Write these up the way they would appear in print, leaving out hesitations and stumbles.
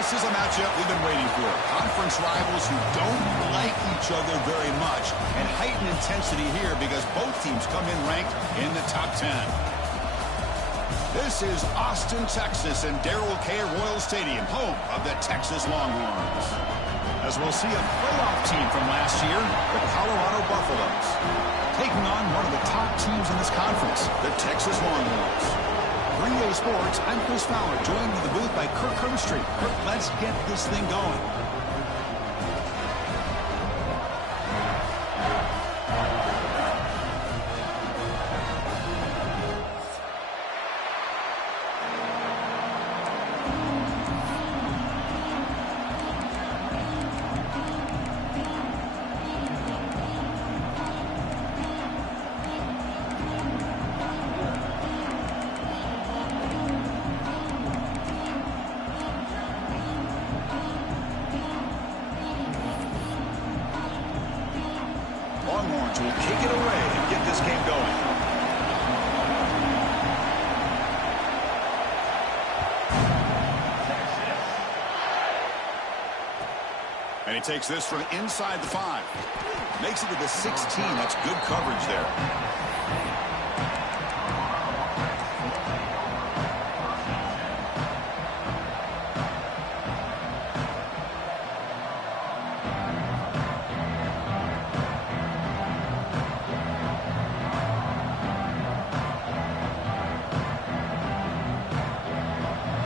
This is a matchup we've been waiting for. Conference rivals who don't like each other very much, and heightened intensity here because both teams come in ranked in the top 10. This is Austin, Texas, and Darrell K. Royal Stadium, home of the Texas Longhorns. As we'll see a playoff team from last year, the Colorado Buffaloes, taking on one of the top teams in this conference, the Texas Longhorns. 3A Sports, I'm Chris Fowler, joined in the booth by Kirk Herbstreit. Kirk, let's get this thing going. Longhorns will kick it away and get this game going. And he takes this from inside the 5. Makes it to the 16. That's good coverage there.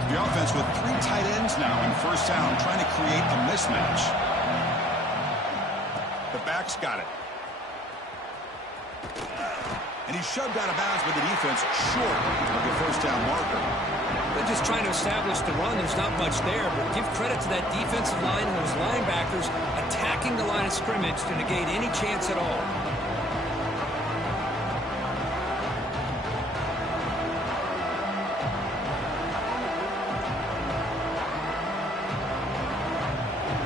The offense with 3 tight ends now in first down, trying to create a mismatch. The back's got it. And he's shoved out of bounds with the defense short of the first down marker. They're just trying to establish the run. There's not much there, but give credit to that defensive line and those linebackers attacking the line of scrimmage to negate any chance at all.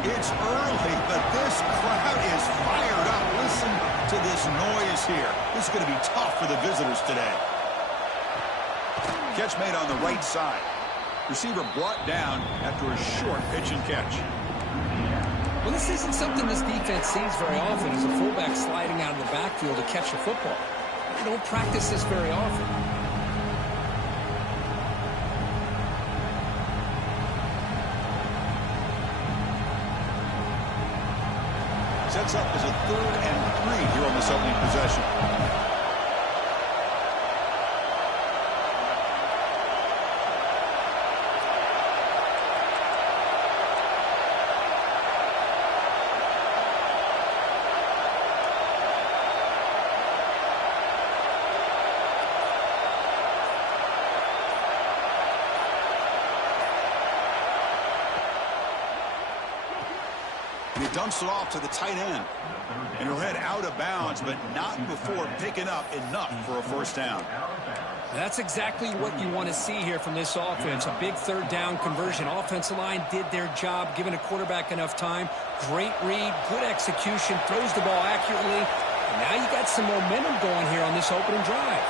It's early, but this crowd is fired up. Listen to this noise here. This is going to be tough for the visitors today. Catch made on the right side. Receiver brought down after a short pitch and catch. Well, this isn't something this defense sees very often, is a fullback sliding out of the backfield to catch the football. They don't practice this very often. Sets up as a 3rd and 3 here on this opening possession. And he dumps it off to the tight end. And he'll head out of bounds, but not before picking up enough for a first down. That's exactly what you want to see here from this offense. A big third down conversion. Offensive line did their job, giving a quarterback enough time. Great read, good execution, throws the ball accurately. And now you got some momentum going here on this opening drive.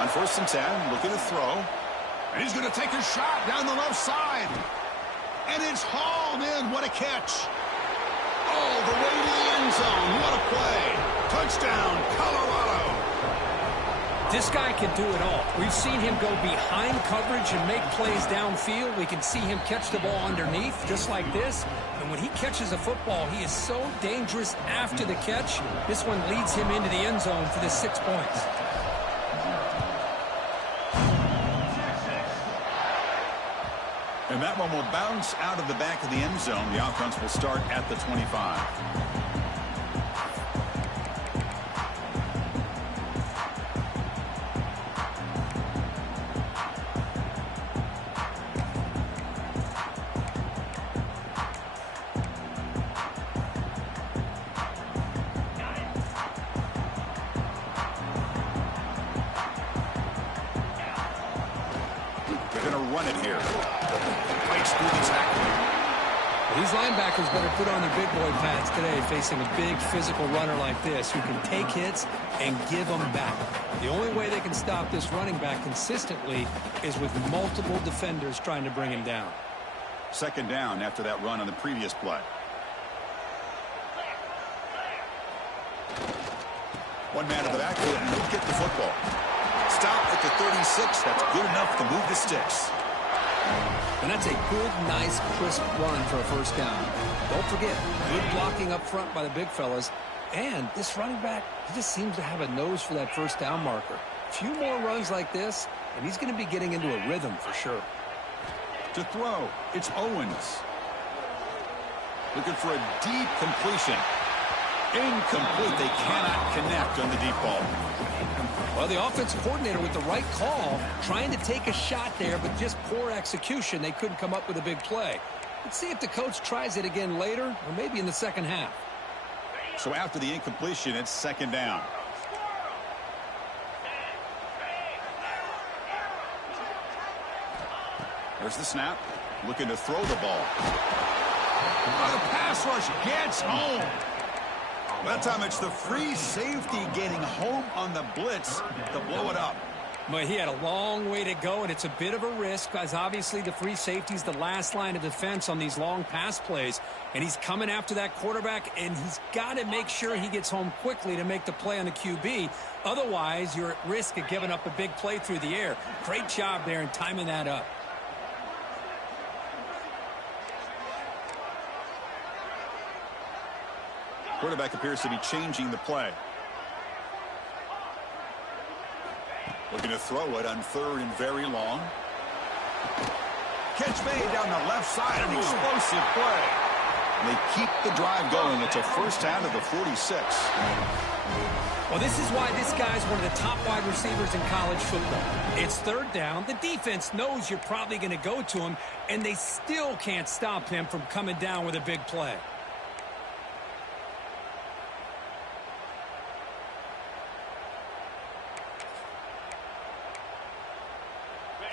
On 1st and 10, looking to throw. And he's going to take a shot down the left side. And it's hauled in. What a catch. All the way to the end zone. What a play. Touchdown, Colorado. This guy can do it all. We've seen him go behind coverage and make plays downfield. We can see him catch the ball underneath, just like this. And when he catches a football, he is so dangerous after the catch. This one leads him into the end zone for the 6 points. And that one will bounce out of the back of the end zone. The offense will start at the 25. They're going to run it here. These linebackers better put on their big boy pads today facing a big physical runner like this who can take hits and give them back. The only way they can stop this running back consistently is with multiple defenders trying to bring him down. 2nd down after that run on the previous play. One man in the backfield and he'll get the football. Stop at the 36. That's good enough to move the sticks. And that's a good, nice, crisp run for a 1st down. Don't forget, good blocking up front by the big fellas. And this running back, he just seems to have a nose for that 1st down marker. A few more runs like this, and he's going to be getting into a rhythm for sure. To throw, it's Owens. Looking for a deep completion. Incomplete. They cannot connect on the deep ball. Well, the offensive coordinator with the right call, trying to take a shot there, but just poor execution. They couldn't come up with a big play. Let's see if the coach tries it again later, or maybe in the 2nd half. So after the incompletion, it's 2nd down. There's the snap. Looking to throw the ball. Oh, the pass rush gets home. That time it's the free safety getting home on the blitz to blow it up. But he had a long way to go, and it's a bit of a risk, as obviously the free safety is the last line of defense on these long pass plays. And he's coming after that quarterback, and he's got to make sure he gets home quickly to make the play on the QB. Otherwise, you're at risk of giving up a big play through the air. Great job there in timing that up. Quarterback appears to be changing the play. Looking to throw it on 3rd and very long. Catch made down the left side, an explosive play. And they keep the drive going. It's a 1st down to the 46. Well, this is why this guy's one of the top wide receivers in college football. It's 3rd down. The defense knows you're probably going to go to him, and they still can't stop him from coming down with a big play.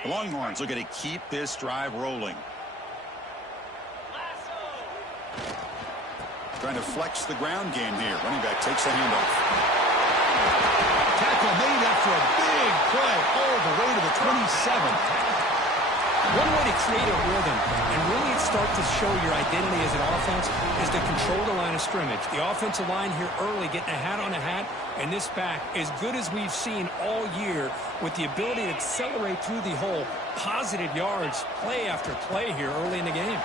The Longhorns looking to keep this drive rolling. Trying to flex the ground game here. Running back takes a handoff. Tackle made after a big play all the way to the 27. One way to create a rhythm and really start to show your identity as an offense is to control the line of scrimmage. The offensive line here early getting a hat on a hat, and this back as good as we've seen all year with the ability to accelerate through the hole. Positive yards, play after play here early in the game.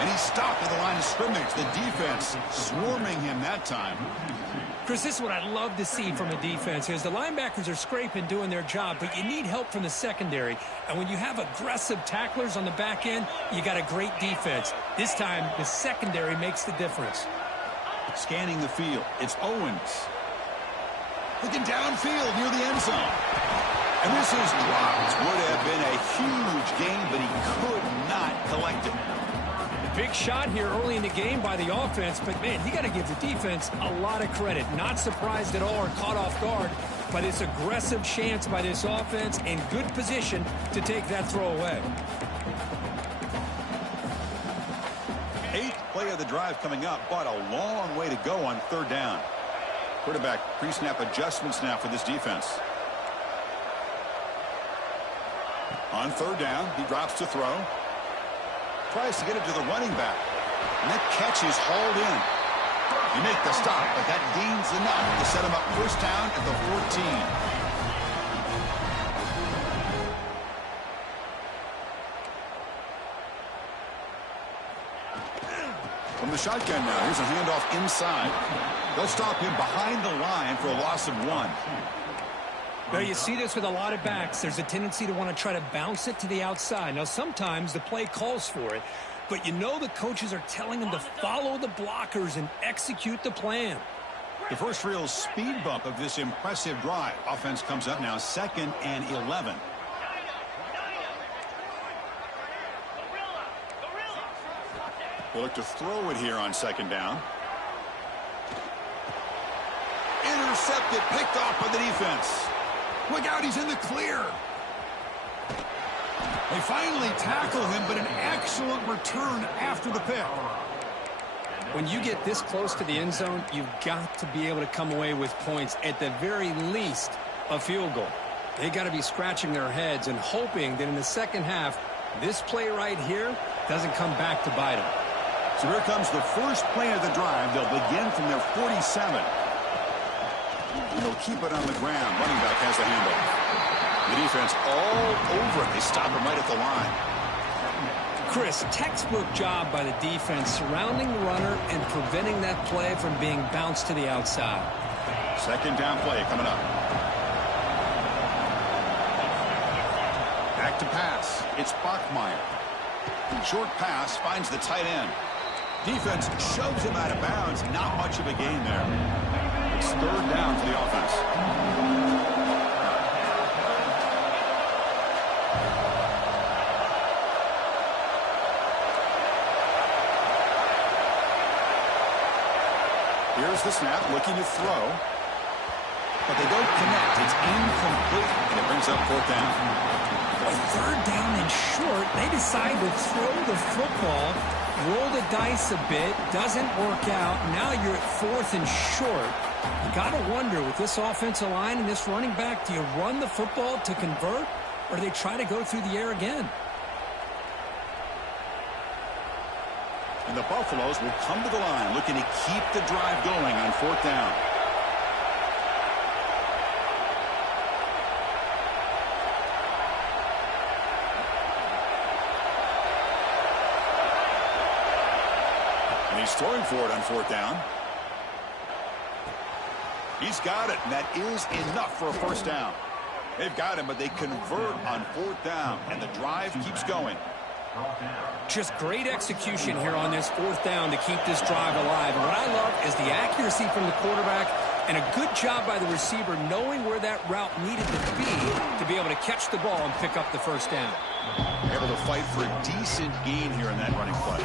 And he stopped at the line of scrimmage. The defense swarming him that time. Chris, this is what I love to see from a defense is the linebackers are scraping, doing their job, but you need help from the secondary. And when you have aggressive tacklers on the back end, you got a great defense. This time, the secondary makes the difference. Scanning the field, it's Owens. Looking downfield near the end zone. And this is dropped. Would have been a huge gain, but he could not collect it. Big shot here early in the game by the offense, but, man, you got to give the defense a lot of credit. Not surprised at all or caught off guard by this aggressive chance by this offense in good position to take that throw away. 8th play of the drive coming up, but a long way to go on 3rd down. Quarterback pre-snap adjustments now for this defense. On 3rd down, he drops to throw. Tries to get it to the running back. And that catch is hauled in. You make the stop, but that gains enough to set him up 1st down at the 14. From the shotgun now, here's a handoff inside. They'll stop him behind the line for a loss of 1. Now, you see this with a lot of backs. There's a tendency to want to try to bounce it to the outside. Now, sometimes the play calls for it, but you know the coaches are telling them to follow the blockers and execute the plan. The first real speed bump of this impressive drive. Offense comes up now 2nd and 11. We'll look to throw it here on 2nd down. Intercepted, picked off by the defense. Look out, he's in the clear. They finally tackle him, but an excellent return after the pick. When you get this close to the end zone, you've got to be able to come away with points, at the very least a field goal. They got to be scratching their heads and hoping that in the second half, this play right here doesn't come back to bite them. So here comes the first play of the drive. They'll begin from their 47. They'll keep it on the ground. Running back has the handoff. The defense all over it. They stop him right at the line. Chris, textbook job by the defense surrounding the runner and preventing that play from being bounced to the outside. 2nd down play coming up. Back to pass. It's Bachmeier. Short pass finds the tight end. Defense shoves him out of bounds. Not much of a gain there. It's 3rd down for the offense. Here's the snap, looking to throw. But they don't connect. It's incomplete, and it brings up 4th down. Boy, 3rd down and short. They decide to throw the football, roll the dice a bit, doesn't work out. Now you're at 4th and short. You got to wonder, with this offensive line and this running back, do you run the football to convert, or do they try to go through the air again? And the Buffaloes will come to the line, looking to keep the drive going on 4th down. And he's throwing for it on 4th down. He's got it, and that is enough for a 1st down. They've got him, but they convert on 4th down, and the drive keeps going. Just great execution here on this 4th down to keep this drive alive. And what I love is the accuracy from the quarterback and a good job by the receiver knowing where that route needed to be able to catch the ball and pick up the 1st down. Able to fight for a decent gain here in that running play.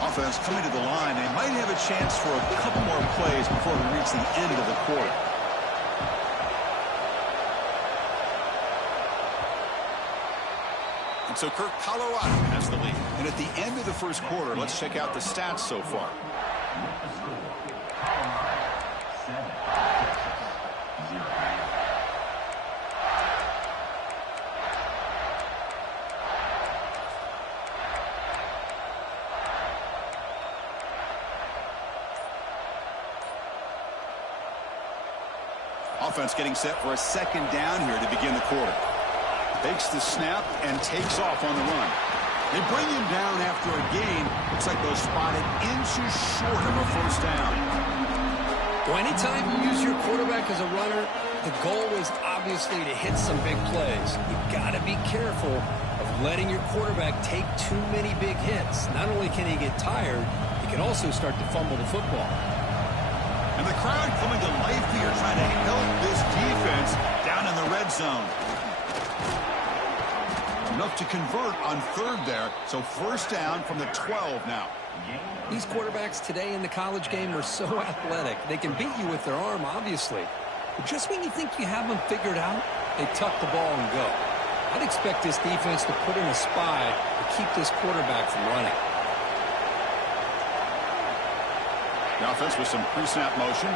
Offense coming to the line. They might have a chance for a couple more plays before we reach the end of the quarter. And so Kirk, Colorado has the lead. And at the end of the 1st quarter, let's check out the stats so far. Offense getting set for a 2nd down here to begin the quarter. Takes the snap and takes off on the run. They bring him down after a gain. Looks like they're spotted inches short of a 1st down. Well, anytime you use your quarterback as a runner, the goal is obviously to hit some big plays. You've got to be careful of letting your quarterback take too many big hits. Not only can he get tired, he can also start to fumble the football. And the crowd coming to life here, trying to help this defense down in the red zone. Enough to convert on third there, so first down from the 12 now. These quarterbacks today in the college game are so athletic. They can beat you with their arm, obviously. But just when you think you have them figured out, they tuck the ball and go. I'd expect this defense to put in a spy to keep this quarterback from running. The offense with some pre-snap motion.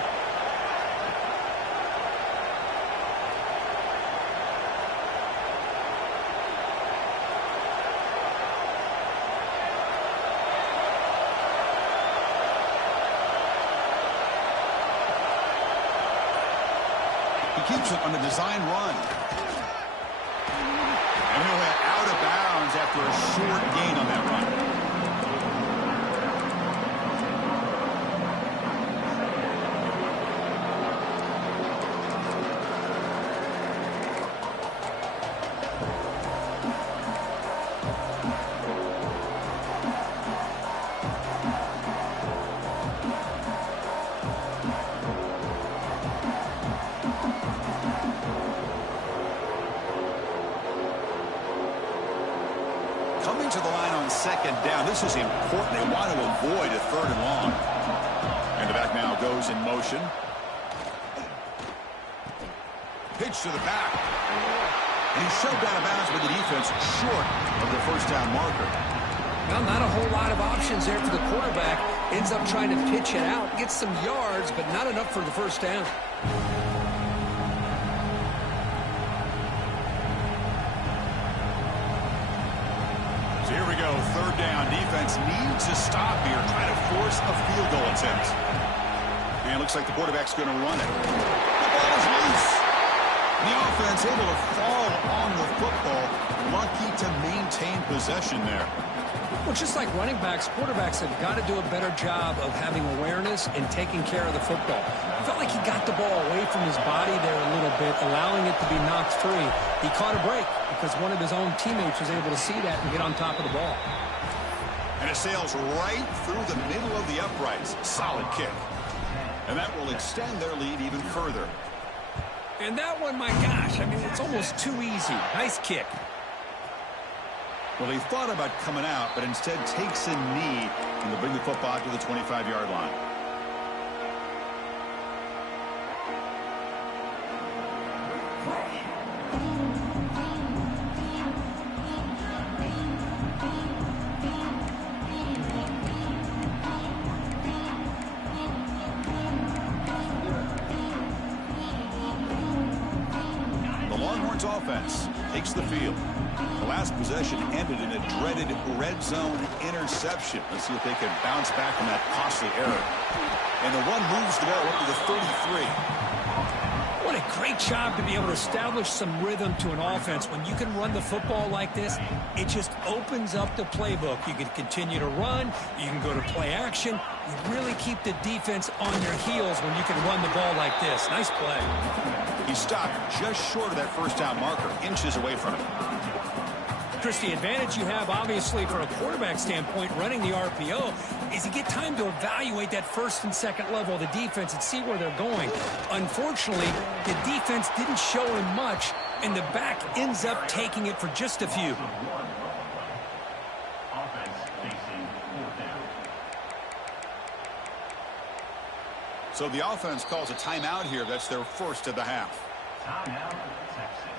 He keeps it on the design run. And he'll head out of bounds after a short gain on that run. Coming to the line on second down. This is important. They want to avoid a third and long. And the back now goes in motion. Pitch to the back. And he's shoved out of bounds with the defense short of the first down marker. Well, not a whole lot of options there for the quarterback. Ends up trying to pitch it out, gets some yards, but not enough for the first down. So here we go, third down. Defense needs to stop here, trying to force a field goal attempt. And it looks like the quarterback's going to run it. The ball is loose. The offense able to fall on the football. Lucky to maintain possession there. Well, just like running backs, quarterbacks have got to do a better job of having awareness and taking care of the football. I felt like he got the ball away from his body there a little bit, allowing it to be knocked free. He caught a break because one of his own teammates was able to see that and get on top of the ball. And it sails right through the middle of the uprights. Solid kick. And that will extend their lead even further. And that one, my gosh, I mean, it's almost too easy. Nice kick. Well, he thought about coming out, but instead takes a knee and will bring the football to the 25-yard line. The Longhorns offense takes the field. The last possession ended in a dreaded red zone interception. Let's see if they can bounce back from that costly error. And the run moves the ball up to the 33. What a great job to be able to establish some rhythm to an offense. When you can run the football like this, it just opens up the playbook. You can continue to run. You can go to play action. You really keep the defense on their heels when you can run the ball like this. Nice play. He stopped just short of that first down marker, inches away from it. Chris, the advantage you have, obviously, from a quarterback standpoint, running the RPO, is you get time to evaluate that first and second level of the defense and see where they're going. Unfortunately, the defense didn't show him much, and the back ends up taking it for just a few. So the offense calls a timeout here. That's their first of the half. Timeout, Texas.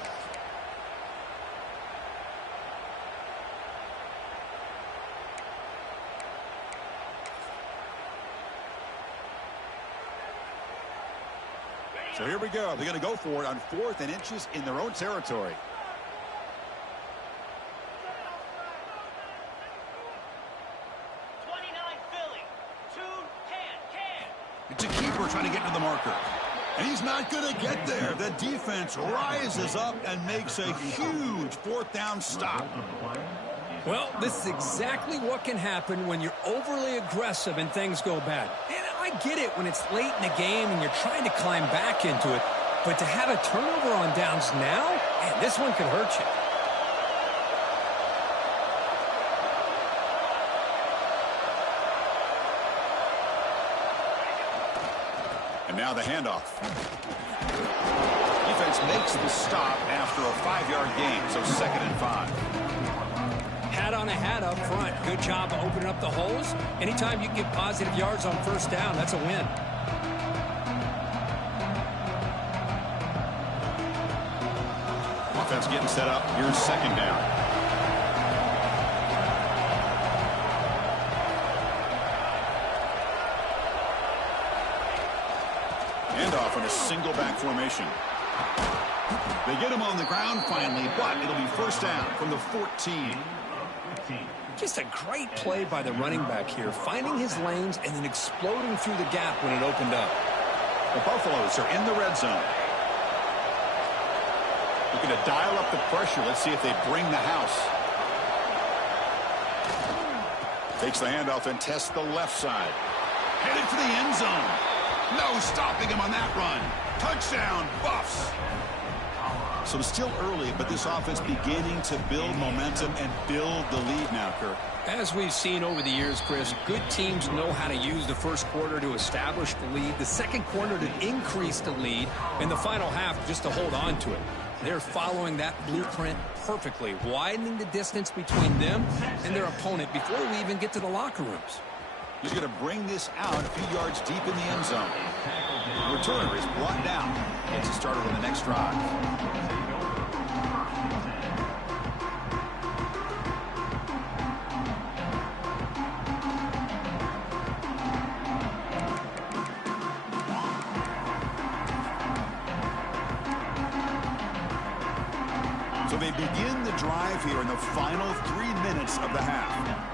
So here we go. They're going to go for it on 4th and inches in their own territory. It's a keeper trying to get to the marker. And he's not going to get there. The defense rises up and makes a huge 4th down stop. Well, this is exactly what can happen when you're overly aggressive and things go bad. And I get it when it's late in the game and you're trying to climb back into it, but to have a turnover on downs now, man, this one could hurt you. And now the handoff. Defense makes the stop after a 5-yard gain, so 2nd and 5. Hat on a hat up front. Good job of opening up the holes. Anytime you can get positive yards on first down, that's a win. Offense getting set up. Here's 2nd down. Handoff in a single back formation. They get him on the ground finally, but it'll be 1st down from the 14. Just a great play by the running back here, finding his lanes and then exploding through the gap when it opened up. The Buffaloes are in the red zone. Looking to dial up the pressure. Let's see if they bring the house. Takes the handoff and tests the left side. Headed for the end zone. No stopping him on that run. Touchdown, Buffs. So still early, but this offense beginning to build momentum and build the lead now, Kirk. As we've seen over the years, Chris, good teams know how to use the first quarter to establish the lead, the second quarter to increase the lead, and the final half just to hold on to it. They're following that blueprint perfectly, widening the distance between them and their opponent before we even get to the locker rooms. He's going to bring this out a few yards deep in the end zone. The returner is brought down. Gets it started on the next drive. So they begin the drive here in the final 3 minutes of the half.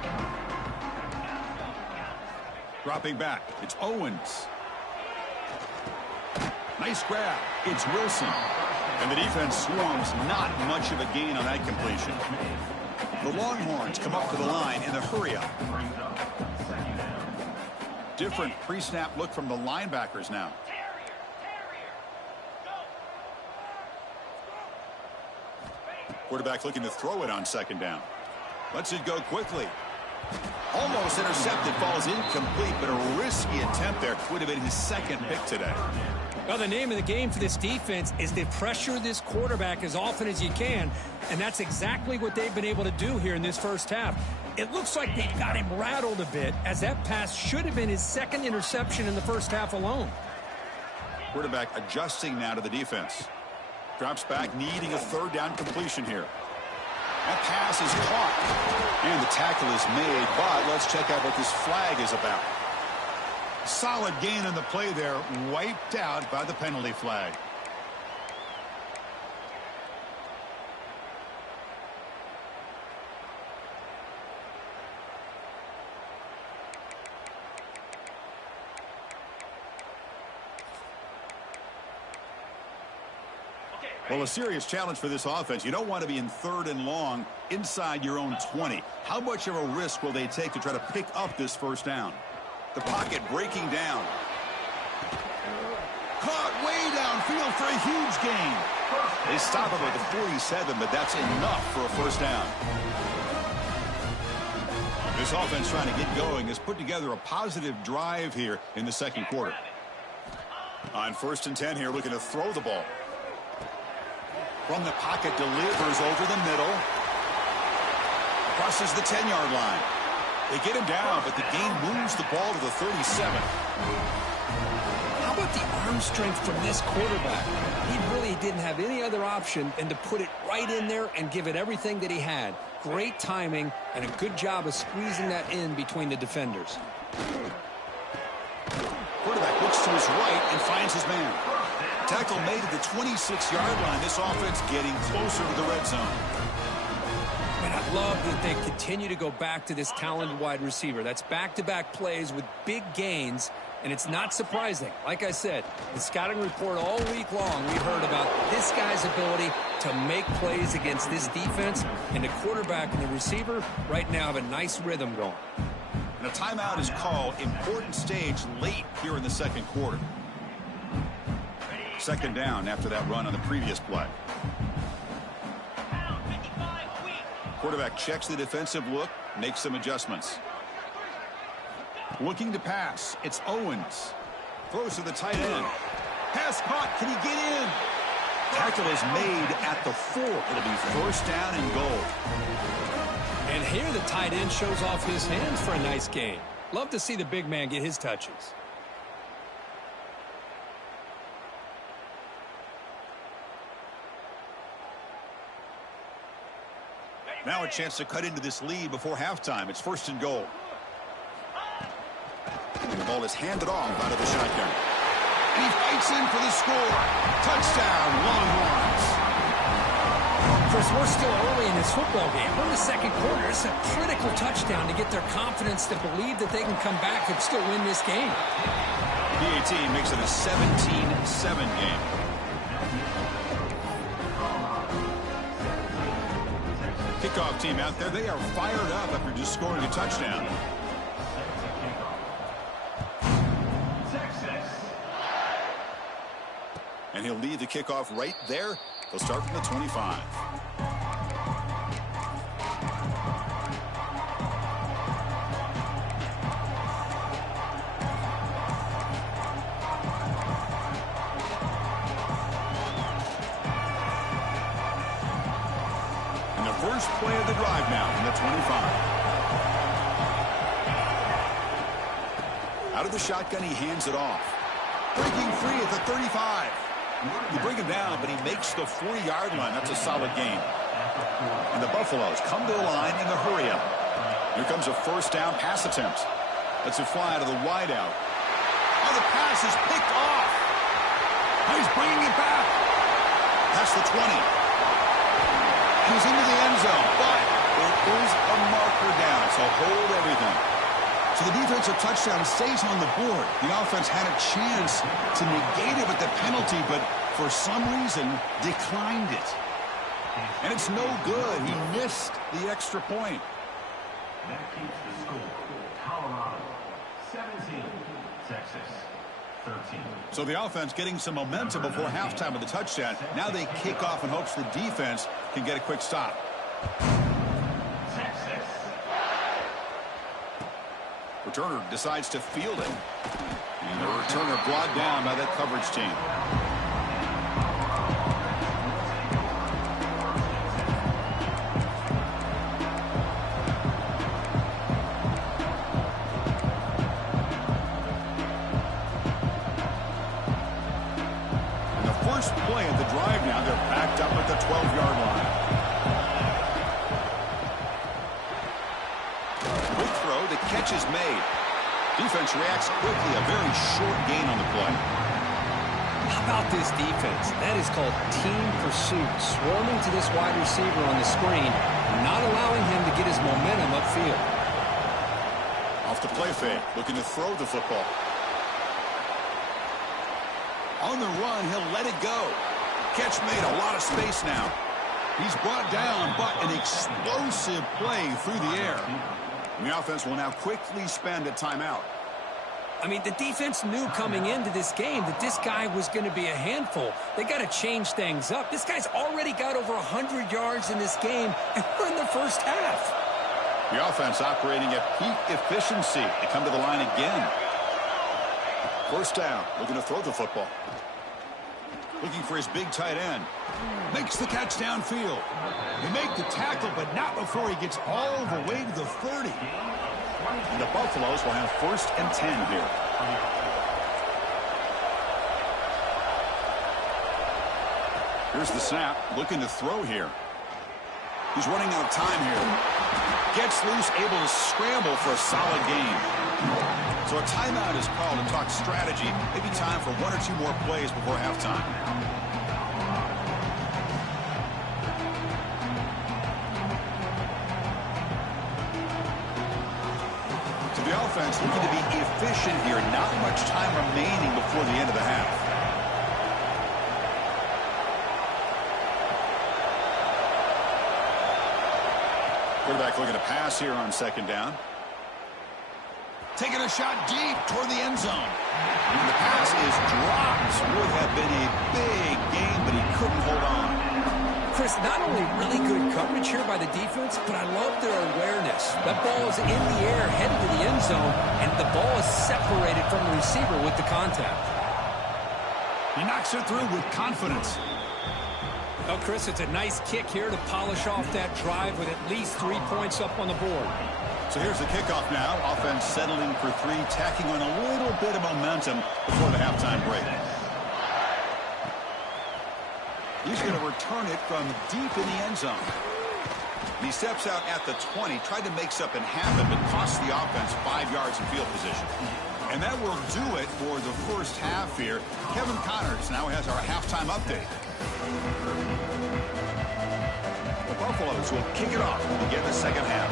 Dropping back, it's Owens. Nice grab, it's Wilson. And the defense swarms, not much of a gain on that completion. The Longhorns come up to the line in the hurry-up. Different pre-snap look from the linebackers now. Quarterback looking to throw it on 2nd down. Lets it go quickly. Almost intercepted, falls incomplete, but a risky attempt there. Would have been his 2nd pick today. Well, the name of the game for this defense is to pressure this quarterback as often as you can, and that's exactly what they've been able to do here in this first half. It looks like they've got him rattled a bit, as that pass should have been his 2nd interception in the first half alone. Quarterback adjusting now to the defense. Drops back, needing a 3rd down completion here. That pass is caught. And the tackle is made, but let's check out what this flag is about. Solid gain on the play there, wiped out by the penalty flag. Well, a serious challenge for this offense. You don't want to be in 3rd and long inside your own 20. How much of a risk will they take to try to pick up this 1st down? The pocket breaking down. Caught way downfield for a huge gain. They stop him at the 47, but that's enough for a 1st down. This offense trying to get going has put together a positive drive here in the 2nd quarter. On 1st and 10 here, looking to throw the ball. From the pocket, delivers over the middle. Crosses the 10-yard line. They get him down, but the gain moves the ball to the 37. How about the arm strength from this quarterback? He really didn't have any other option than to put it right in there and give it everything that he had. Great timing and a good job of squeezing that in between the defenders. Quarterback looks to his right and finds his man. Tackle made at the 26-yard line. This offense getting closer to the red zone. And I love that they continue to go back to this talented wide receiver. That's back-to-back plays with big gains, and it's not surprising. Like I said, the scouting report all week long, we've heard about this guy's ability to make plays against this defense, and the quarterback and the receiver right now have a nice rhythm going. And a timeout is called. Important stage late here in the second quarter. Second down after that run on the previous play. Quarterback checks the defensive look, makes some adjustments. Looking to pass. It's Owens. Throws to the tight end. Pass caught. Can he get in? Tackle is made at the 4. It'll be first down and goal. And here the tight end shows off his hands for a nice gain. Love to see the big man get his touches. Now a chance to cut into this lead before halftime. It's first and goal. And the ball is handed off out of the shotgun. And he fights in for the score. Touchdown, Longhorns. Chris, we're still early in this football game. We're in the second quarter. It's a critical touchdown to get their confidence to believe that they can come back and still win this game. PAT makes it a 17-7 game. Kickoff team out there. They are fired up after just scoring a touchdown. And he'll lead the kickoff right there. They'll start from the 25. And the first play of the drive now from the 25. Out of the shotgun, he hands it off. Breaking free at the 35. You bring him down, but he makes the 40-yard line. That's a solid gain. And the Buffaloes come to the line in the hurry-up. Here comes a first down pass attempt. Lets it fly to the wideout. Oh, the pass is picked off. Oh, he's bringing it back. Past the 20. He's into the end zone, but there is a marker down, so hold everything. So the defensive touchdown stays on the board. The offense had a chance to negate it with the penalty, but for some reason declined it. And it's no good. He missed the extra point. That keeps the score. Colorado 17, Texas 13. So the offense getting some momentum before halftime with the touchdown. Now they kick off in hopes the defense can get a quick stop. Returner decides to field it. And the returner brought down by that coverage team. And the first play of the drive now, they're backed up at the 12-yard line. The catch is made. Defense reacts quickly. A very short gain on the play. How about this defense? That is called team pursuit. Swarming to this wide receiver on the screen, not allowing him to get his momentum upfield. Off the play fake, looking to throw the football. On the run, he'll let it go. Catch made, a lot of space now. He's brought down, but an explosive play through the air. And the offense will now quickly spend a timeout. I mean, the defense knew coming into this game that this guy was going to be a handful. They got to change things up. This guy's already got over 100 yards in this game, and we're in the first half. The offense operating at peak efficiency. They come to the line again. First down, looking to throw the football. Looking for his big tight end. Makes the catch downfield. They make the tackle, but not before he gets all the way to the 30. And the Buffaloes will have first and 10 here. Here's the snap. Looking to throw here. He's running out of time here. Gets loose, able to scramble for a solid gain. So a timeout is called to talk strategy. Maybe time for one or two more plays before halftime. So the offense looking to be efficient here. Not much time remaining before the end of the half. Quarterback looking to pass here on second down. Taking a shot deep toward the end zone. And the pass is dropped. Would have been a big game, but he couldn't hold on. Chris, not only really good coverage here by the defense, but I love their awareness. That ball is in the air, headed to the end zone, and the ball is separated from the receiver with the contact. He knocks it through with confidence. Well, Chris, it's a nice kick here to polish off that drive with at least 3 points up on the board. So here's the kickoff now. Offense settling for 3, tacking on a little bit of momentum before the halftime break. He's going to return it from deep in the end zone. He steps out at the 20, tried to make something happen, but cost the offense 5 yards in field position. And that will do it for the first half here. Kevin Connors now has our halftime update. The Buffaloes will kick it off to begin the second half.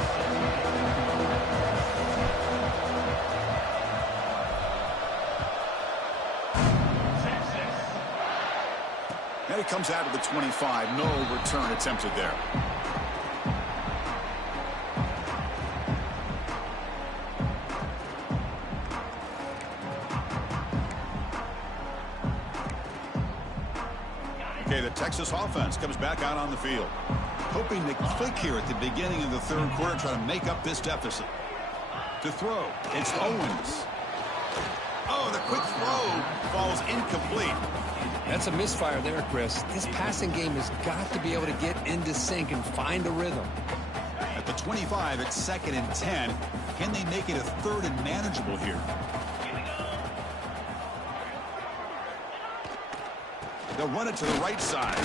And he comes out of the 25. No return attempted there. Okay, the Texas offense comes back out on the field. Hoping to click here at the beginning of the third quarter, try to make up this deficit. To throw, it's Owens. Oh, the quick throw falls incomplete. That's a misfire there, Chris. This passing game has got to be able to get into sync and find a rhythm. At the 25, it's 2nd and 10. Can they make it a 3rd and manageable here? They'll run it to the right side.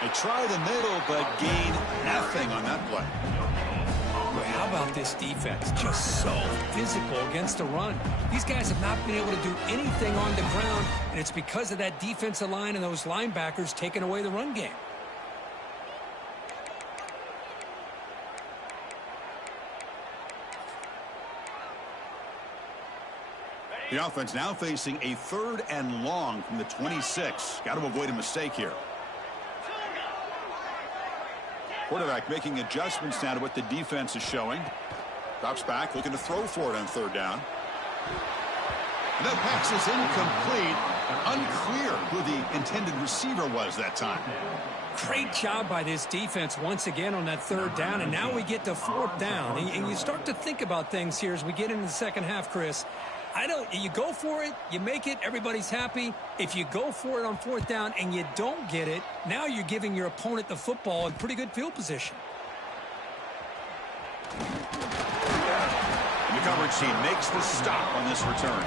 They try the middle, but gain nothing on that play. Boy, how about this defense? Just so physical against the run. These guys have not been able to do anything on the ground, and it's because of that defensive line and those linebackers taking away the run game. The offense now facing a 3rd and long from the 26. Got to avoid a mistake here. Quarterback making adjustments now to what the defense is showing. Drops back, looking to throw for it on 3rd down. The pass is incomplete. Unclear who the intended receiver was that time. Great job by this defense once again on that 3rd down, and now we get to 4th down. And you start to think about things here as we get into the second half, Chris. You go for it, you make it, everybody's happy. If you go for it on 4th down and you don't get it, now you're giving your opponent the football in pretty good field position. And the coverage team makes the stop on this return.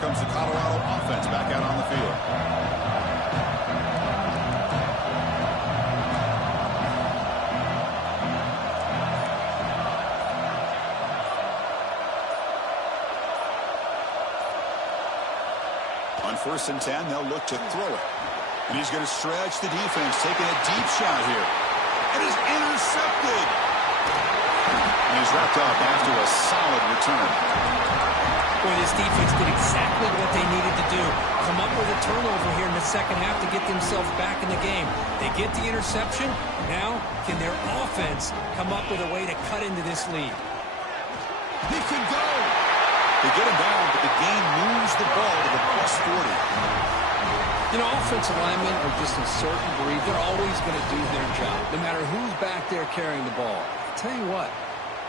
Comes the Colorado offense back out on the field. On 1st and 10, they'll look to throw it. And he's going to stretch the defense, taking a deep shot here. It is intercepted. And he's wrapped up after a solid return. Boy, this defense did exactly what they needed to do. Come up with a turnover here in the second half to get themselves back in the game. They get the interception. Now, can their offense come up with a way to cut into this lead? He could go. They get him down, but the game moves the ball to the +40. You know, offensive linemen are just a certain breed. They're always going to do their job, no matter who's back there carrying the ball. I'll tell you what.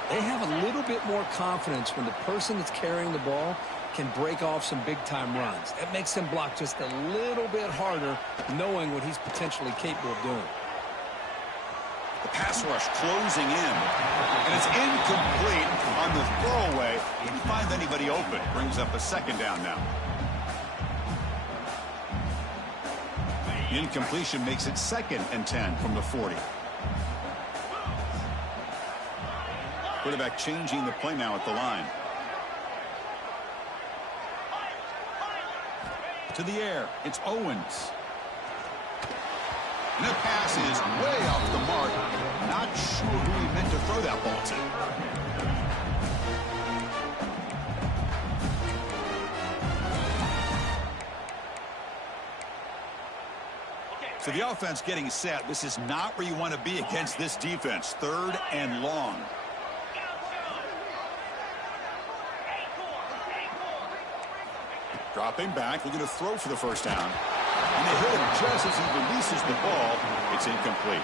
They have a little bit more confidence when the person that's carrying the ball can break off some big-time runs. That makes them block just a little bit harder, knowing what he's potentially capable of doing. The pass rush closing in, and it's incomplete on the throwaway. Didn't find anybody open. Brings up a 2nd down now. The incompletion makes it 2nd and 10 from the 40. Quarterback changing the play now at the line. To the air, it's Owens. And the pass is way off the mark. Not sure who he meant to throw that ball to. So the offense getting set. This is not where you want to be against this defense. 3rd and long. Dropping back, looking to throw for the first down. And they hit him just as he releases the ball. It's incomplete.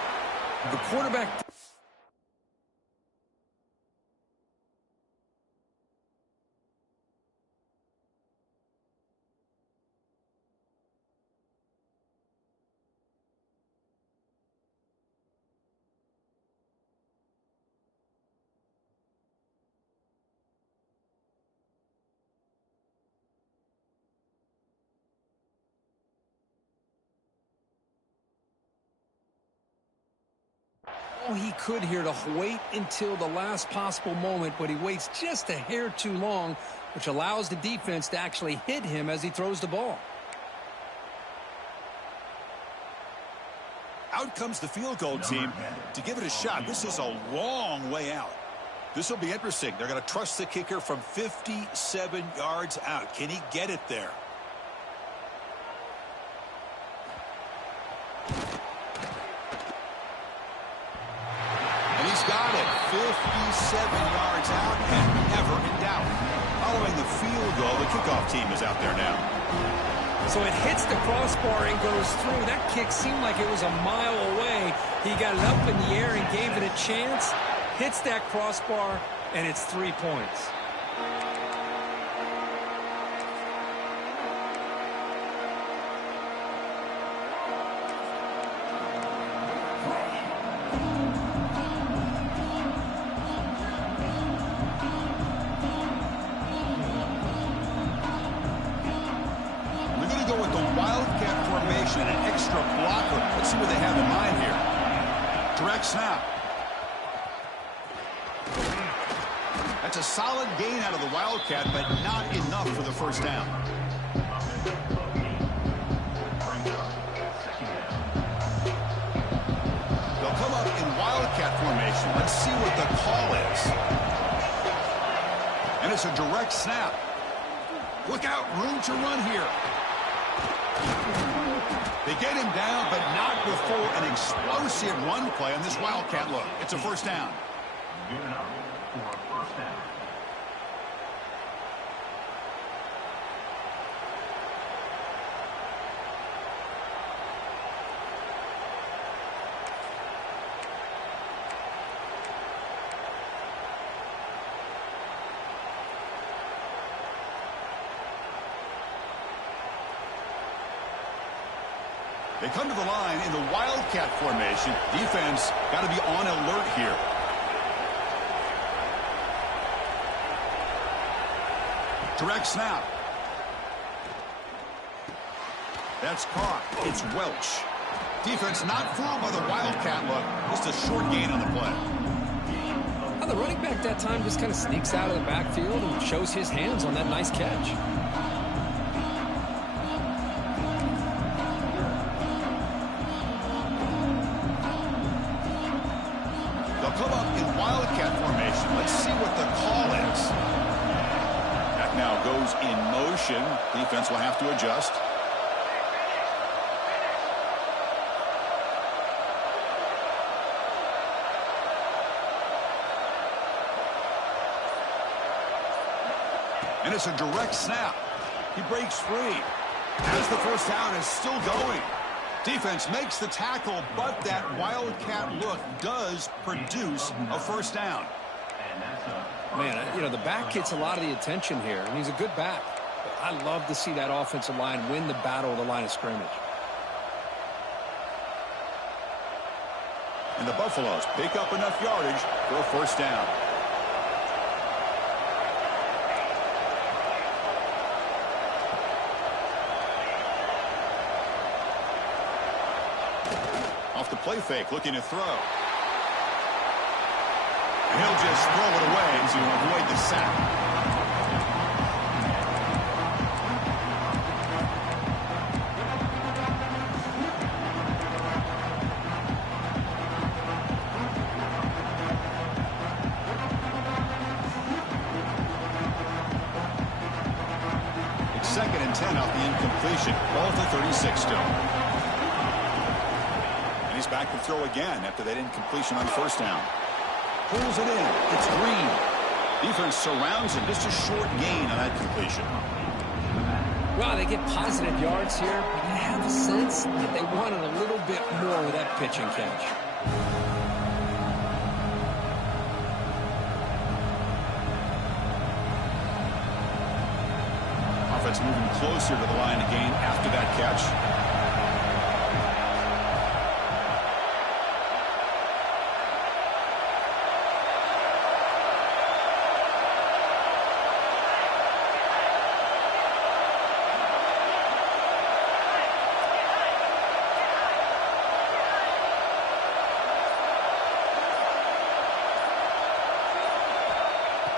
The quarterback... He could here to wait until the last possible moment, but he waits just a hair too long, which allows the defense to actually hit him as he throws the ball. Out comes the field goal team to give it a shot. This is a long way out. This will be interesting. They're going to trust the kicker from 57 yards out. Can he get it there? He's got it. 57 yards out and never in doubt. Following the field goal, the kickoff team is out there now. So it hits the crossbar and goes through. That kick seemed like it was a mile away. He got it up in the air and gave it a chance. Hits that crossbar, and it's 3 points. An extra blocker. Let's see what they have in mind here. Direct snap. That's a solid gain out of the Wildcat, but not enough for the first down. They'll come up in Wildcat formation. Let's see what the call is. And it's a direct snap. Look out, room to run here. They get him down, but not before an explosive run play on this Wildcat look. It's a first down. Given up for a first down. They come to the line in the Wildcat formation. Defense got to be on alert here. Direct snap. That's caught. It's Welch. Defense not fooled by the Wildcat look. Just a short gain on the play. Well, the running back that time just kind of sneaks out of the backfield and shows his hands on that nice catch. Come up in Wildcat formation. Let's see what the call is. That now goes in motion. Defense will have to adjust. And it's a direct snap. He breaks free. As the first down is still going. Defense makes the tackle, but that Wildcat look does produce a first down. Man, you know, the back gets a lot of the attention here, and he's a good back. But I love to see that offensive line win the battle of the line of scrimmage. And the Buffaloes pick up enough yardage for a first down. Off the play fake, looking to throw. And he'll just throw it away to avoid the sack. It's 2nd and 10 off the incompletion. Ball to 36 still. back to throw again after that incompletion on first down. Pulls it in. It's Green. Defense surrounds him. Just a short gain on that completion. Well, they get positive yards here, but you have a sense that they wanted a little bit more with that pitch and catch. Offense moving closer to the line again after that catch.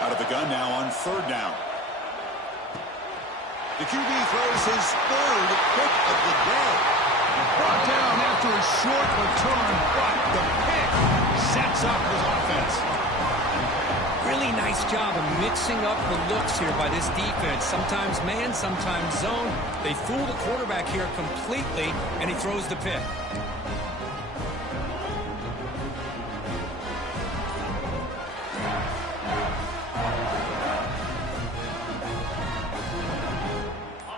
Out of the gun now on third down. The QB throws his third pick of the day. Brought down after a short return, but the pick sets up his offense. Really nice job of mixing up the looks here by this defense. Sometimes man, sometimes zone. They fool the quarterback here completely, and he throws the pick.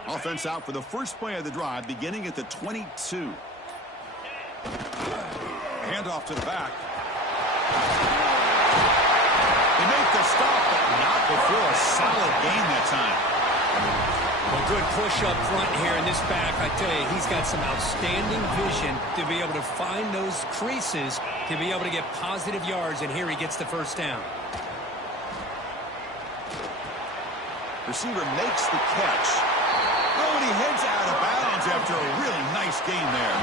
Offense out for the first play of the drive, beginning at the 22. Handoff to the back. They make the stop, but not before a solid gain that time. A good push up front here in this back. I tell you, he's got some outstanding vision to be able to find those creases, to be able to get positive yards, and here he gets the first down. Receiver makes the catch. Oh, and he heads out of bounds after a really nice gain there.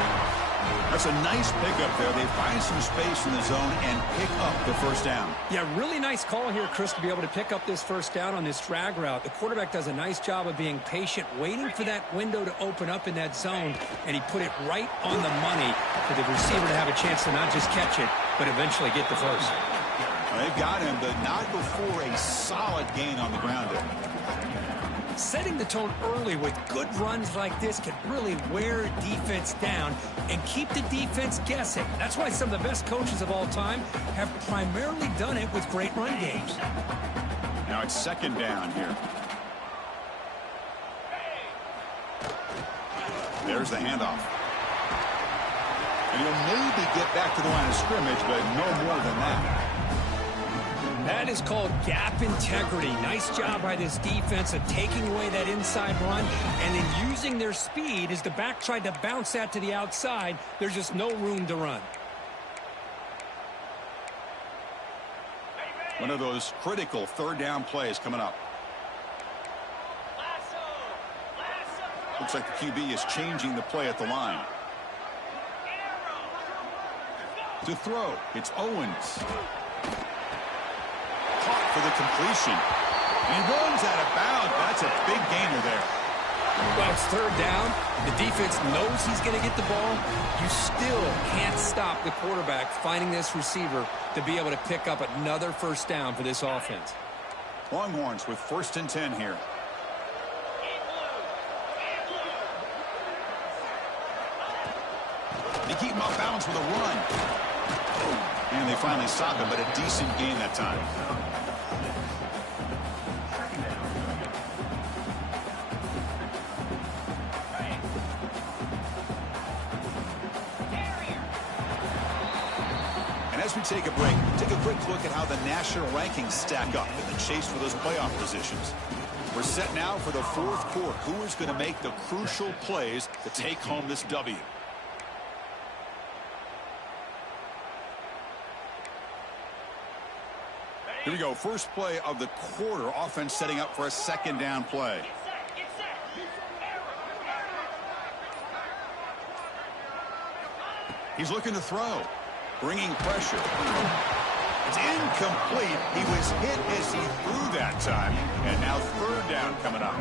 That's a nice pickup there. They find some space in the zone and pick up the first down. Yeah, really nice call here, Chris, to be able to pick up this first down on this drag route. The quarterback does a nice job of being patient, waiting for that window to open up in that zone, and he put it right on the money for the receiver to have a chance to not just catch it, but eventually get the first. Well, they've got him, but not before a solid gain on the ground there. Setting the tone early with good runs like this can really wear defense down and keep the defense guessing. That's why some of the best coaches of all time have primarily done it with great run games. Now it's second down here. There's the handoff. And he'll maybe get back to the line of scrimmage, but no more than that. That is called gap integrity. Nice job by this defense of taking away that inside run and then using their speed as the back tried to bounce that to the outside. There's just no room to run. One of those critical third down plays coming up. Looks like the QB is changing the play at the line. To throw, it's Owens. Caught for the completion. He runs out of bounds. That's a big gainer there. Well, it's third down. The defense knows he's going to get the ball. You still can't stop the quarterback finding this receiver to be able to pick up another first down for this offense. Longhorns with 1st and 10 here. They keep him off balance with a run. And they finally stop him, but a decent gain that time. And as we take a break, take a quick look at how the national rankings stack up in the chase for those playoff positions. We're set now for the fourth quarter. Who is going to make the crucial plays to take home this W? Here we go. First play of the quarter. Offense setting up for a second down play. He's looking to throw. Bringing pressure. It's incomplete. He was hit as he threw that time. And now third down coming up.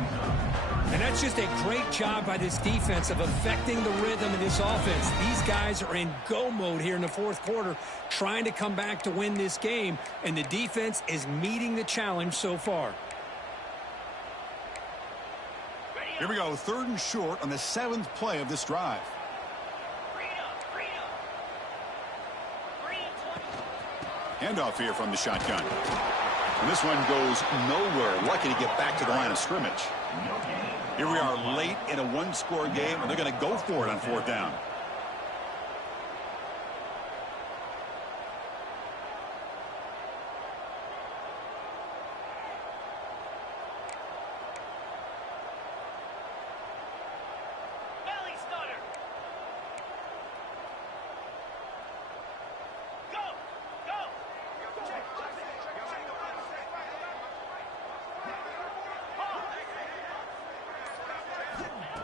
And that's just a great job by this defense of affecting the rhythm of this offense. These guys are in go mode here in the fourth quarter, trying to come back to win this game, and the defense is meeting the challenge so far. Here we go, 3rd and short on the 7th play of this drive. Handoff here from the shotgun. And this one goes nowhere. Lucky to get back to the line of scrimmage. Here we are late in a one-score game, and they're going to go for it on 4th down.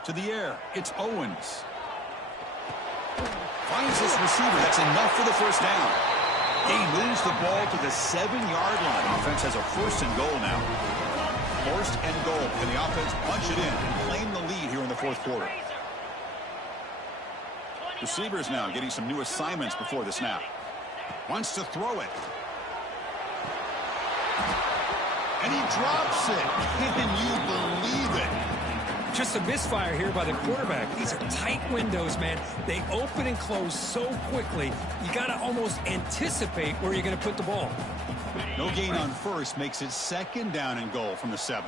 To the air, it's Owens. Finds his receiver. That's enough for the first down. He moves the ball to the 7-yard line. Offense has a 1st and goal now. 1st and goal. Can the offense punch it in and claim the lead here in the 4th quarter? Receivers now getting some new assignments before the snap. Wants to throw it. And he drops it. Can you believe it? Just a misfire here by the quarterback. These are tight windows, man. They open and close so quickly. You got to almost anticipate where you're going to put the ball. No gain on 1st makes it 2nd down and goal from the 7.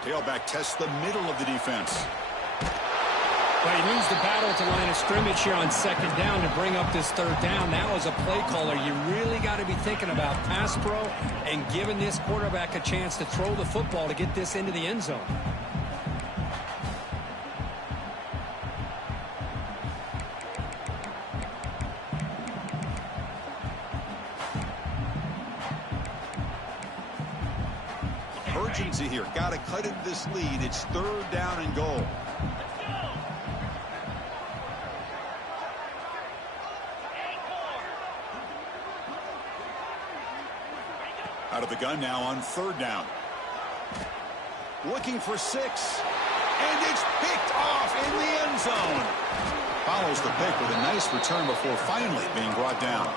Tailback tests the middle of the defense. Well, he moves the battle to line of scrimmage here on 2nd down to bring up this 3rd down. Now, as a play caller, you really got to be thinking about pass pro and giving this quarterback a chance to throw the football to get this into the end zone. Urgency here. Got to cut into this lead. It's 3rd down and goal. Out of the gun now on 3rd down. Looking for 6. And it's picked off in the end zone. Follows the pick with a nice return before finally being brought down.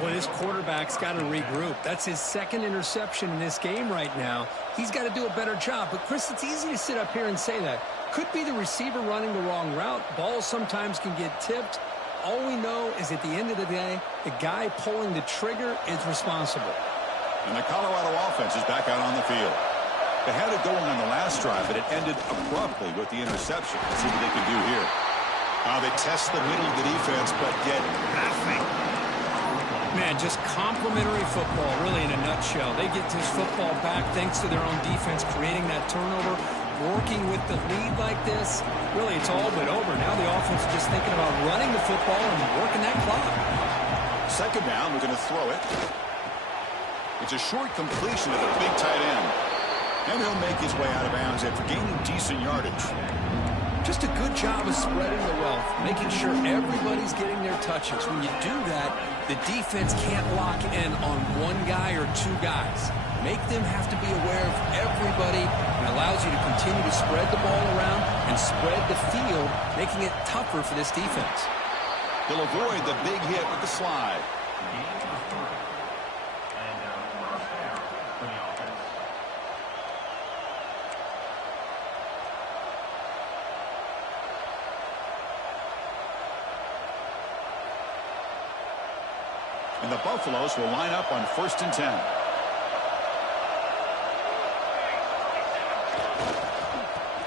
Well, this quarterback's got to regroup. That's his 2nd interception in this game right now. He's got to do a better job. But, Chris, it's easy to sit up here and say that. Could be the receiver running the wrong route. Balls sometimes can get tipped. All we know is at the end of the day, the guy pulling the trigger is responsible. And the Colorado offense is back out on the field. They had it going on the last drive, but it ended abruptly with the interception. Let's see what they can do here. They test the middle of the defense, but get nothing. Man, just complimentary football, really, in a nutshell. They get this football back thanks to their own defense, creating that turnover, working with the lead like this. Really, it's all but over. Now the offense is just thinking about running the football and working that clock. 2nd down, we're going to throw it. It's a short completion to the big tight end. And he'll make his way out of bounds after gaining decent yardage. Just a good job of spreading the wealth, making sure everybody's getting their touches. When you do that, the defense can't lock in on one guy or 2 guys. Make them have to be aware of everybody, and allows you to continue to spread the ball around and spread the field, making it tougher for this defense. He'll avoid the big hit with the slide. And the Buffaloes will line up on 1st and 10.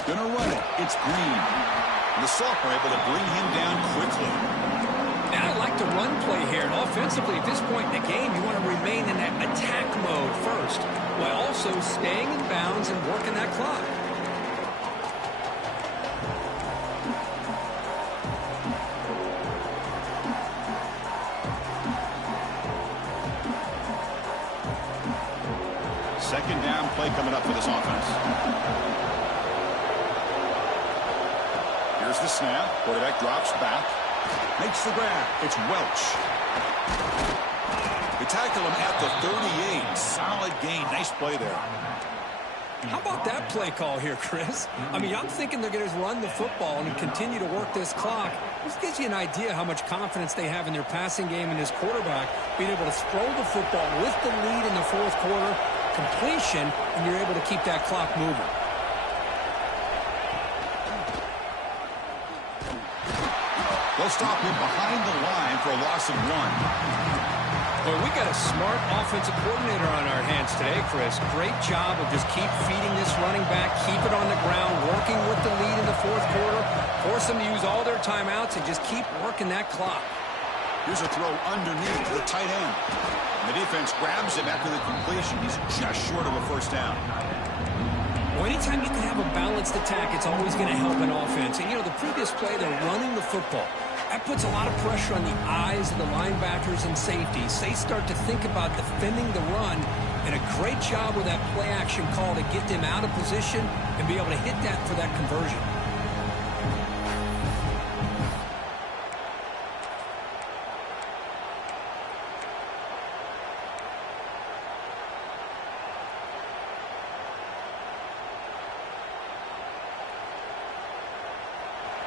Gonna run it. It's Green. And the sophomore able to bring him down quickly. Now I like the run play here. And offensively, at this point in the game, you want to remain in that attack mode first, while also staying in bounds and working that clock. Second down play coming up for this offense. Here's the snap. Quarterback drops back. Makes the grab. It's Welch. They tackle him at the 38. Solid gain. Nice play there. How about that play call here, Chris? I mean, I'm thinking they're going to run the football and continue to work this clock. This gives you an idea how much confidence they have in their passing game and this quarterback being able to throw the football with the lead in the 4th quarter, completion, and you're able to keep that clock moving. They'll stop him behind the line for a loss of 1. Well, we got a smart offensive coordinator on our hands today, Chris. Great job of just keep feeding this running back, keep it on the ground, working with the lead in the fourth quarter, force them to use all their timeouts, and just keep working that clock. Here's a throw underneath to the tight end. And the defense grabs him after the completion. He's just short of a first down. Well, anytime you can have a balanced attack, it's always going to help an offense. And, you know, the previous play, they're running the football. That puts a lot of pressure on the eyes of the linebackers and safeties. They start to think about defending the run, and a great job with that play-action call to get them out of position and be able to hit that for that conversion.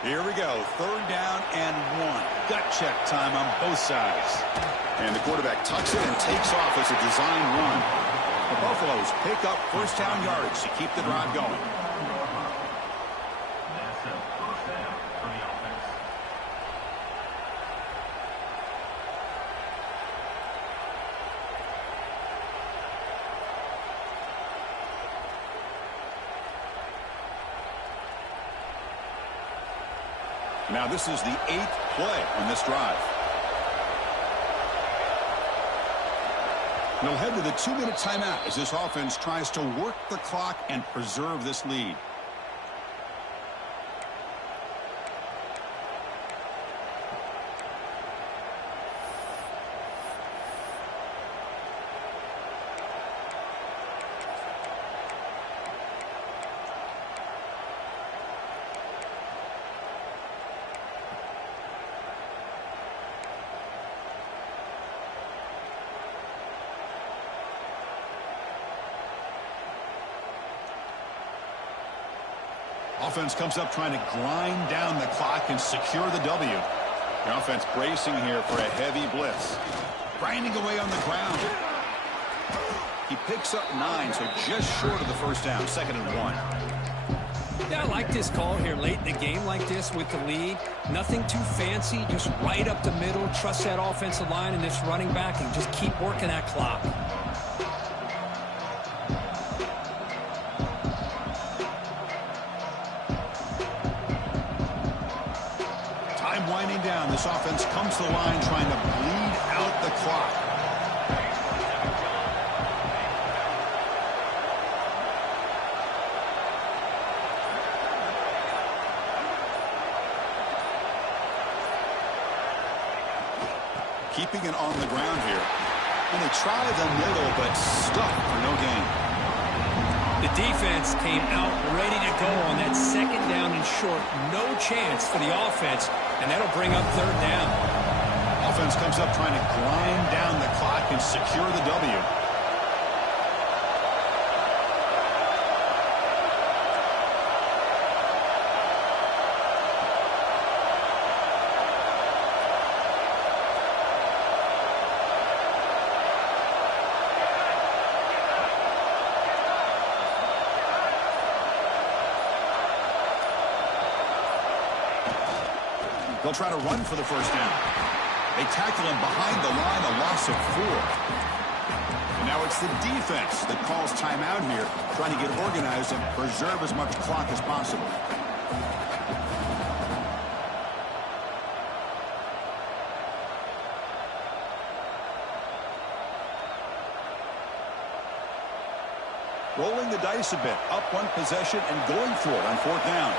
Here we go, 3rd down and 1. Gut check time on both sides. And the quarterback tucks it and takes off as a design run. The Buffaloes pick up first down yardage to keep the drive going. That's a first down for the offense. Now this is the 8th play on this drive. They'll head to the 2-minute timeout as this offense tries to work the clock and preserve this lead. Offense comes up trying to grind down the clock and secure the W. The offense bracing here for a heavy blitz. Grinding away on the ground. He picks up 9, so just short of the first down, 2nd and 1. Yeah, I like this call here late in the game like this with the lead. Nothing too fancy, just right up the middle. Trust that offensive line and this running back and just keep working that clock. Winding down, this offense comes to the line trying to bleed out the clock. Keeping it on the ground here. And they try the middle, but stuck for no gain. The defense came out ready to go on that 2nd down and short. No chance for the offense, and that'll bring up 3rd down. Offense comes up trying to grind down the clock and secure the W. They'll try to run for the first down. They tackle him behind the line, a loss of 4. And now it's the defense that calls timeout here, trying to get organized and preserve as much clock as possible. Rolling the dice a bit, up 1 possession and going for it on 4th down.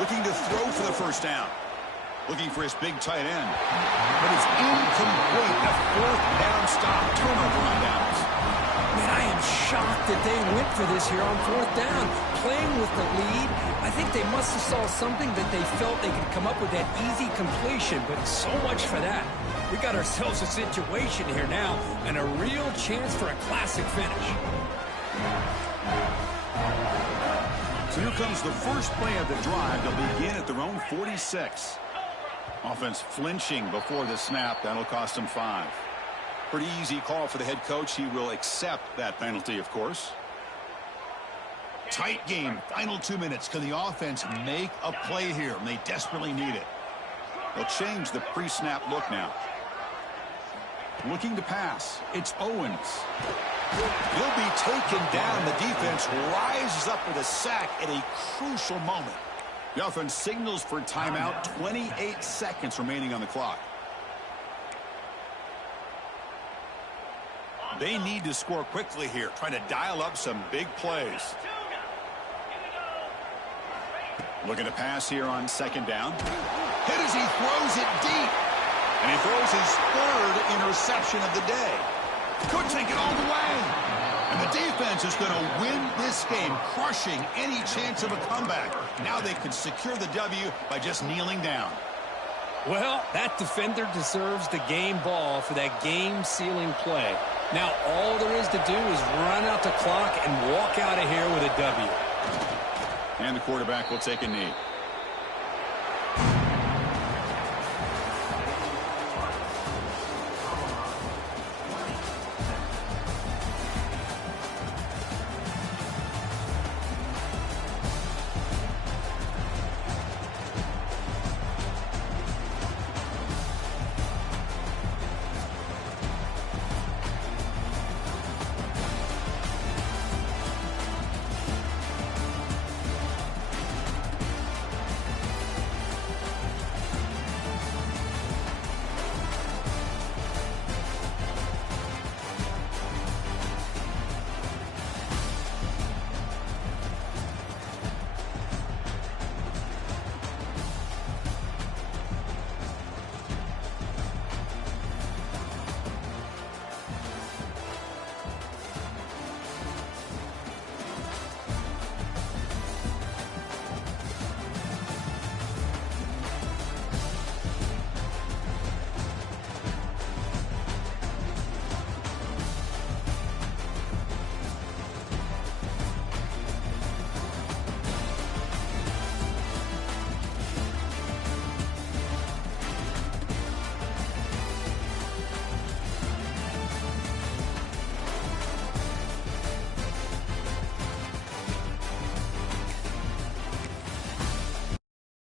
Looking to throw for the first down. Looking for his big tight end. But it's incomplete. A 4th down stop. Turnover on downs. Man, I am shocked that they went for this here on 4th down. Playing with the lead, I think they must have saw something that they felt they could come up with that easy completion, but so much for that. We got ourselves a situation here now and a real chance for a classic finish. So here comes the first play of the drive. They'll begin at their own 46. Offense flinching before the snap. That'll cost them 5. Pretty easy call for the head coach. He will accept that penalty, of course. Tight game. Final 2 minutes. Can the offense make a play here? And they desperately need it. They'll change the pre-snap look now. Looking to pass. It's Owens. He'll be taken down. The defense rises up with a sack at a crucial moment. The offense signals for timeout. 28 seconds remaining on the clock. They need to score quickly here, trying to dial up some big plays. Looking to pass here on second down. Hit as he throws it deep. And he throws his third interception of the day. Could take it all the way. And the defense is going to win this game, crushing any chance of a comeback. Now they can secure the W by just kneeling down. Well, that defender deserves the game ball for that game-sealing play. Now all there is to do is run out the clock and walk out of here with a W. And the quarterback will take a knee.